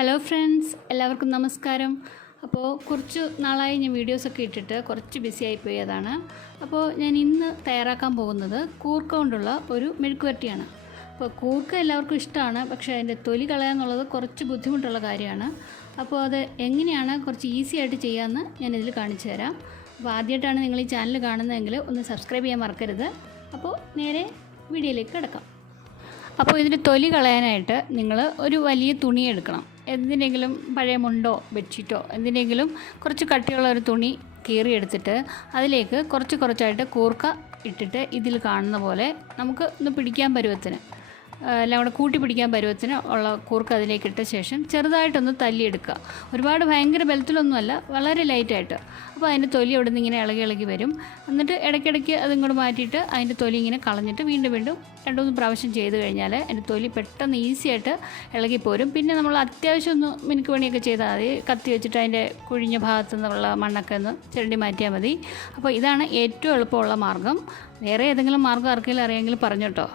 Hello friends, എല്ലാവർക്കും നമസ്കാരം. അപ്പോൾ കുറച്ച് നാളായി ഞാൻ വീഡിയോസൊക്കെ ഇട്ടിട്ട് കുറച്ച് ബിസി ആയിപ്പോയി. അതാണ് അപ്പോൾ ഞാൻ ഇന്ന് തയ്യാറാക്കാൻ പോകുന്നത് കൂർക്ക കൊണ്ടുള്ള ഒരു മെഴുക്കുവരട്ടിയാണ്. അപ്പോൾ കൂർക്ക എല്ലാവർക്കും ഇഷ്ടമാണ്, പക്ഷേ അതിൻ്റെ തൊലി കളയാന്നുള്ളത് കുറച്ച് ബുദ്ധിമുട്ടുള്ള കാര്യമാണ്. അപ്പോൾ അത് എങ്ങനെയാണ് കുറച്ച് ഈസി ആയിട്ട് ചെയ്യാമെന്ന് ഞാനിതിൽ കാണിച്ചു തരാം. അപ്പോൾ ആദ്യമായിട്ടാണ് നിങ്ങൾ ഈ ചാനൽ കാണുന്നതെങ്കിൽ ഒന്ന് സബ്സ്ക്രൈബ് ചെയ്യാൻ മറക്കരുത്. അപ്പോൾ നേരെ വീഡിയോയിലേക്ക് കിടക്കാം. അപ്പോൾ ഇതിന് തൊലി കളയാനായിട്ട് നിങ്ങൾ ഒരു വലിയ തുണി എടുക്കണം. എന്തിനെങ്കിലും പഴയ മുണ്ടോ ബെഡ്ഷീറ്റോ എന്തിനെങ്കിലും കുറച്ച് കട്ടിയുള്ള ഒരു തുണി കീറിയെടുത്തിട്ട് അതിലേക്ക് കുറച്ചായിട്ട് കൂർക്ക ഇട്ടിട്ട് ഇതിൽ കാണുന്ന പോലെ നമുക്ക് ഒന്ന് പിടിക്കാൻ പരുവത്തിന്, എല്ലാം കൂടെ കൂട്ടി പിടിക്കാൻ പരുവത്തിന് ഉള്ള കൂർക്ക അതിലേക്ക് ഇട്ട ശേഷം ചെറുതായിട്ടൊന്ന് തല്ലിയെടുക്കുക. ഒരുപാട് ഭയങ്കര ബലത്തിലൊന്നുമല്ല, വളരെ ലൈറ്റായിട്ട്. അപ്പോൾ അതിൻ്റെ തൊലി അവിടെ നിന്ന് ഇങ്ങനെ ഇളകി വരും. എന്നിട്ട് ഇടയ്ക്കിടയ്ക്ക് അതിങ്ങോട്ട് മാറ്റിയിട്ട് അതിൻ്റെ തൊലി ഇങ്ങനെ കളഞ്ഞിട്ട് വീണ്ടും 2-3 പ്രാവശ്യം ചെയ്ത് കഴിഞ്ഞാൽ അതിൻ്റെ തൊലി പെട്ടെന്ന് ഈസിയായിട്ട് ഇളകിപ്പോരും. പിന്നെ നമ്മൾ അത്യാവശ്യം ഒന്ന് മിനുക്ക് പണിയൊക്കെ ചെയ്താൽ മതി. കത്തി വെച്ചിട്ട് അതിൻ്റെ കുഴിഞ്ഞ ഭാഗത്തു നിന്നുള്ള മണ്ണൊക്കെ ഒന്ന് ചിരണ്ടി മാറ്റിയാൽ മതി. അപ്പോൾ ഇതാണ് ഏറ്റവും എളുപ്പമുള്ള മാർഗ്ഗം. വേറെ ഏതെങ്കിലും മാർഗ്ഗം ആർക്കെങ്കിലും അറിയാമെങ്കിൽ പറഞ്ഞു കേട്ടോ.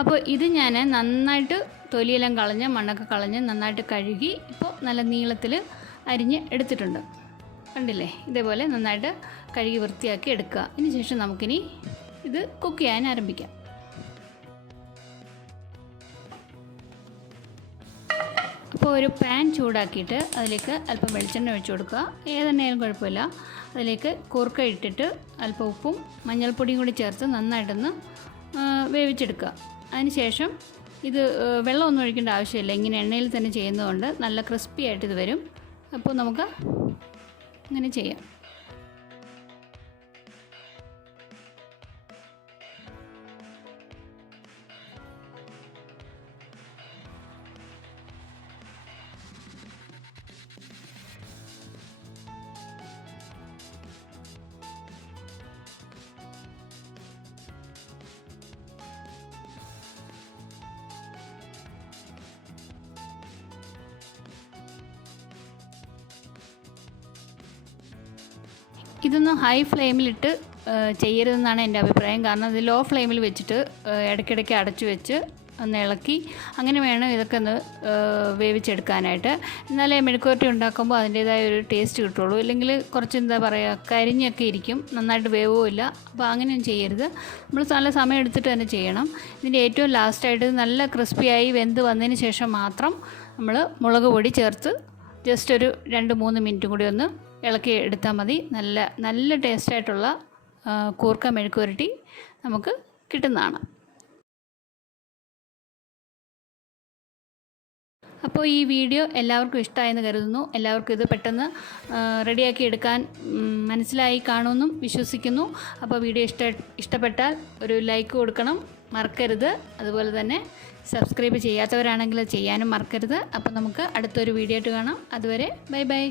അപ്പോൾ ഇത് ഞാൻ നന്നായിട്ട് തൊലിയെല്ലാം കളഞ്ഞ് മണ്ണൊക്കെ കളഞ്ഞ് നന്നായിട്ട് കഴുകി ഇപ്പോൾ നല്ല നീളത്തിൽ അരിഞ്ഞ് എടുത്തിട്ടുണ്ട്. കണ്ടില്ലേ, ഇതേപോലെ നന്നായിട്ട് കഴുകി വൃത്തിയാക്കി എടുക്കുക. ഇതിന് ശേഷം നമുക്കിനി ഇത് കുക്ക് ചെയ്യാൻ ആരംഭിക്കാം. അപ്പോൾ ഒരു പാൻ ചൂടാക്കിയിട്ട് അതിലേക്ക് അല്പം വെളിച്ചെണ്ണ ഒഴിച്ചു കൊടുക്കുക. ഏതെണ്ണയാലും കുഴപ്പമില്ല. അതിലേക്ക് കൂർക്ക ഇട്ടിട്ട് അല്പം ഉപ്പും മഞ്ഞൾപ്പൊടിയും കൂടി ചേർത്ത് നന്നായിട്ടൊന്ന് വേവിച്ചെടുക്കുക. അതിനുശേഷം ഇത് വെള്ളമൊന്നും ഒഴിക്കേണ്ട ആവശ്യമില്ല. ഇങ്ങനെ എണ്ണയിൽ തന്നെ ചെയ്യുന്നതുകൊണ്ട് നല്ല ക്രിസ്പി ആയിട്ട് ഇത് വരും. അപ്പോൾ നമുക്ക് അങ്ങനെ ചെയ്യാം. ഇതൊന്ന് ഹൈ ഫ്ലെയിമിലിട്ട് ചെയ്യരുതെന്നാണ് എൻ്റെ അഭിപ്രായം. കാരണം ഇത് ലോ ഫ്ലെയിമിൽ വെച്ചിട്ട് ഇടയ്ക്കിടയ്ക്ക് അടച്ചു വെച്ച് ഒന്ന് ഇളക്കി അങ്ങനെ വേണം ഇതൊക്കെ ഒന്ന് വേവിച്ചെടുക്കാനായിട്ട്. എന്നാലേ മെഴുക്കുവരട്ടി ഉണ്ടാക്കുമ്പോൾ അതിൻ്റേതായ ഒരു ടേസ്റ്റ് കിട്ടുള്ളൂ. ഇല്ലെങ്കിൽ കുറച്ച് എന്താ പറയുക, കരിഞ്ഞൊക്കെ ഇരിക്കും, നന്നായിട്ട് വേവുമില്ല. അപ്പോൾ അങ്ങനെയൊന്നും ചെയ്യരുത്. നമ്മൾ നല്ല സമയം എടുത്തിട്ട് തന്നെ ചെയ്യണം. ഇതിൻ്റെ ഏറ്റവും ലാസ്റ്റായിട്ട് നല്ല ക്രിസ്പിയായി വെന്ത് വന്നതിന് ശേഷം മാത്രം നമ്മൾ മുളക് പൊടി ചേർത്ത് ജസ്റ്റ് ഒരു 2-3 മിനിറ്റ് കൂടി ഒന്ന് ഇളക്കി എടുത്താൽ മതി. നല്ല ടേസ്റ്റായിട്ടുള്ള കൂർക്ക മെഴുക്കുവരട്ടി നമുക്ക് കിട്ടുന്നതാണ്. അപ്പോൾ ഈ വീഡിയോ എല്ലാവർക്കും ഇഷ്ടമായെന്ന് കരുതുന്നു. എല്ലാവർക്കും ഇത് പെട്ടെന്ന് റെഡിയാക്കി എടുക്കാൻ മനസ്സിലായി കാണുമെന്നും വിശ്വസിക്കുന്നു. അപ്പോൾ വീഡിയോ ഇഷ്ടപ്പെട്ടാൽ ഒരു ലൈക്ക് കൊടുക്കണം, മറക്കരുത്. അതുപോലെ തന്നെ സബ്സ്ക്രൈബ് ചെയ്യാത്തവരാണെങ്കിൽ ചെയ്യാനും മറക്കരുത്. അപ്പോൾ നമുക്ക് അടുത്തൊരു വീഡിയോ ആയിട്ട് കാണാം. അതുവരെ ബൈ.